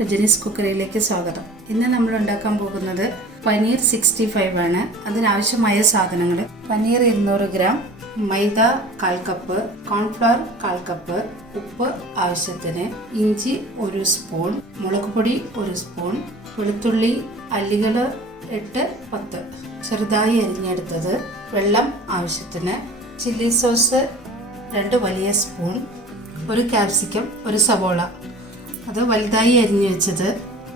രജനീസ് കുക്കറിയിലേക്ക് സ്വാഗതം. ഇന്ന് നമ്മൾ ഉണ്ടാക്കാൻ പോകുന്നത് പനീർ 65 ആണ്. അതിനാവശ്യമായ സാധനങ്ങൾ: പനീർ 200 ഗ്രാം, മൈദ 1/4 കപ്പ്, കോൺഫ്ലവർ 1/4 കപ്പ്, ഉപ്പ് ആവശ്യത്തിന്, ഇഞ്ചി 1 സ്പൂൺ, മുളക് പൊടി 1 സ്പൂൺ, വെളുത്തുള്ളി അല്ലികൾ 8-10 ചെറുതായി അരിഞ്ഞെടുത്തത്, വെള്ളം ആവശ്യത്തിന്, ചില്ലി സോസ് 2 വലിയ സ്പൂൺ, 1 ക്യാപ്സിക്കം, 1 സവോള അത് വലുതായി അരിഞ്ഞു വെച്ചത്,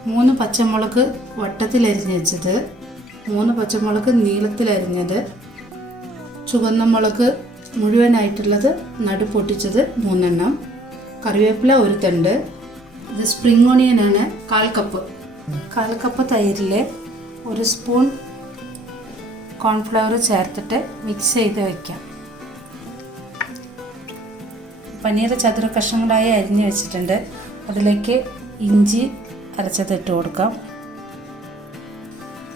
3 പച്ചമുളക് വട്ടത്തിൽ അരിഞ്ഞു വെച്ചത്, 3 പച്ചമുളക് നീളത്തിൽ അരിഞ്ഞത്, ചുവന്ന മുളക് മുഴുവനായിട്ടുള്ളത് നടു പൊട്ടിച്ചത് 3 എണ്ണം, കറിവേപ്പില 1 തണ്ട്, ഇത് സ്പ്രിംഗ് ഓണിയനാണ് 1/4 കപ്പ്. 1/4 കപ്പ് തൈരിൽ 1 സ്പൂൺ കോൺഫ്ലവർ ചേർത്തിട്ട് മിക്സ് ചെയ്ത് വയ്ക്കാം. പനീർ ചതുര കഷ്ണങ്ങളായി അരിഞ്ഞു വെച്ചിട്ടുണ്ട്. അതിലേക്ക് ഇഞ്ചി അരച്ചത് ഇട്ട് കൊടുക്കാം.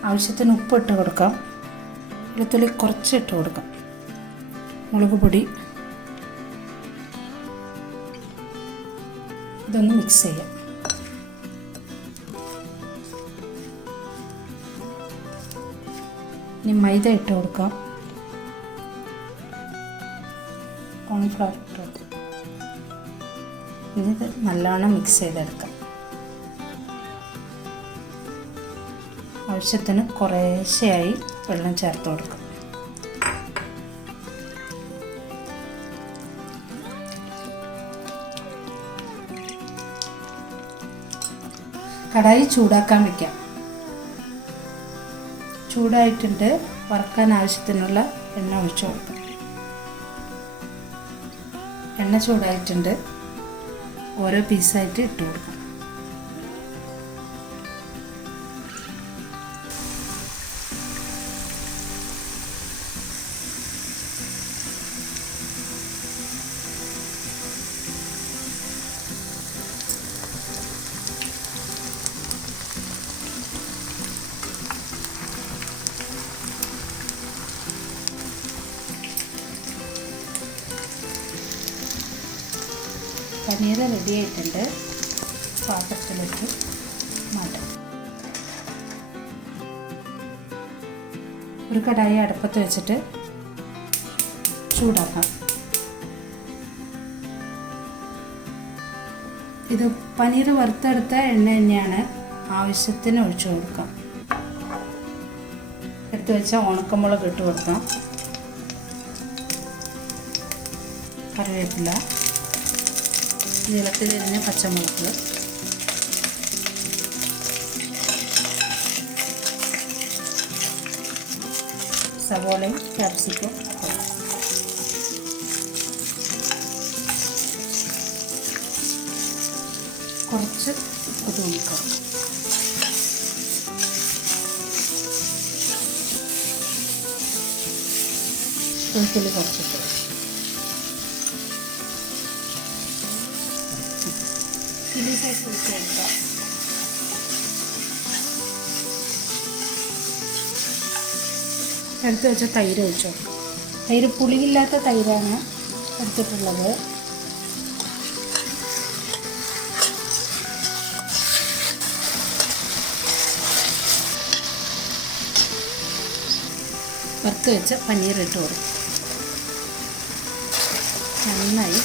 ആവശ്യത്തിന് ഉപ്പ് ഇട്ട് കൊടുക്കാം. വെളുത്തുള്ളി കുറച്ച് ഇട്ട് കൊടുക്കാം. മുളക് പൊടി, ഇതൊന്ന് മിക്സ് ചെയ്യാം. ഇനി മൈദ ഇട്ട് കൊടുക്കാം. കോൺഫ്ലവർ ഇട്ട് കൊടുക്കാം. ഇത് നല്ലോണം മിക്സ് ചെയ്തെടുക്കാം. ആവശ്യത്തിന് കുറേശ്ശെയായി വെള്ളം ചേർത്ത് കൊടുക്കാം. കടായി ചൂടാക്കാൻ വയ്ക്കാം. ചൂടായിട്ടുണ്ട്. വറുക്കാൻ ആവശ്യത്തിനുള്ള എണ്ണ ഒഴിച്ചു കൊടുക്കാം. എണ്ണ ചൂടായിട്ടുണ്ട്. ഓരോ പീസായിട്ട് ഇട്ട് കൊടുക്കാം. പനീർ റെഡി ആയിട്ടുണ്ട്. പാത്രത്തിലേക്ക് മാറ്റാം. ഒരു കടായി അടുപ്പത്ത് വെച്ചിട്ട് ചൂടാക്കാം. ഇത് പനീർ വറുത്തെടുത്ത എണ്ണ തന്നെയാണ്. ആവശ്യത്തിന് ഒഴിച്ചു കൊടുക്കാം. എടുത്ത് വെച്ച ഉണക്കമുളക് ഇട്ട് കൊടുക്കാം. കറിവേപ്പില, നീളത്തിലരിഞ്ഞ പച്ചമുളക്, സവോളയും ക്യാപ്സിക്കം, കുറച്ച് ഉപ്പ് തൂമിക്കാം. വെളുത്തുള്ളി കുറച്ചിട്ട് ചില്ലി സോസ് ഒഴിച്ചെടുക്കാം. എടുത്ത് വെച്ച തൈര് ഒഴിച്ചോ. തൈര് പുളിയില്ലാത്ത തൈരാണ് എടുത്തിട്ടുള്ളത്. വറുത്ത് വെച്ച പനീർ ഇട്ട് കൊടുക്കും. നന്നായി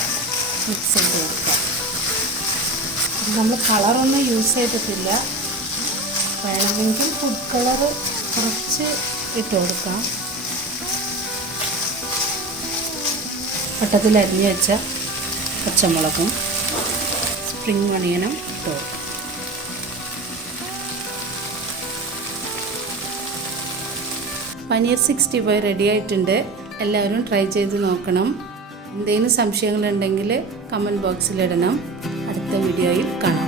മിക്സ് ചെയ്ത് കൊടുക്കാം. നമ്മൾ കളറൊന്നും യൂസ് ചെയ്തിട്ടില്ല. വേണമെങ്കിൽ ഫുഡ് കളർ കുറച്ച് ഇട്ട് കൊടുക്കാം. വട്ടത്തിൽ അരിഞ്ഞ് വെച്ച പച്ചമുളകും സ്പ്രിംഗ് ഓണിയനും ഇട്ട് കൊടുക്കാം. പനീർ 65 റെഡി ആയിട്ടുണ്ട്. എല്ലാവരും ട്രൈ ചെയ്ത് നോക്കണം. എന്തെങ്കിലും സംശയങ്ങളുണ്ടെങ്കിൽ കമൻറ്റ് ബോക്സിലിടണം. അടുത്ത വീഡിയോയിൽ കാണാം.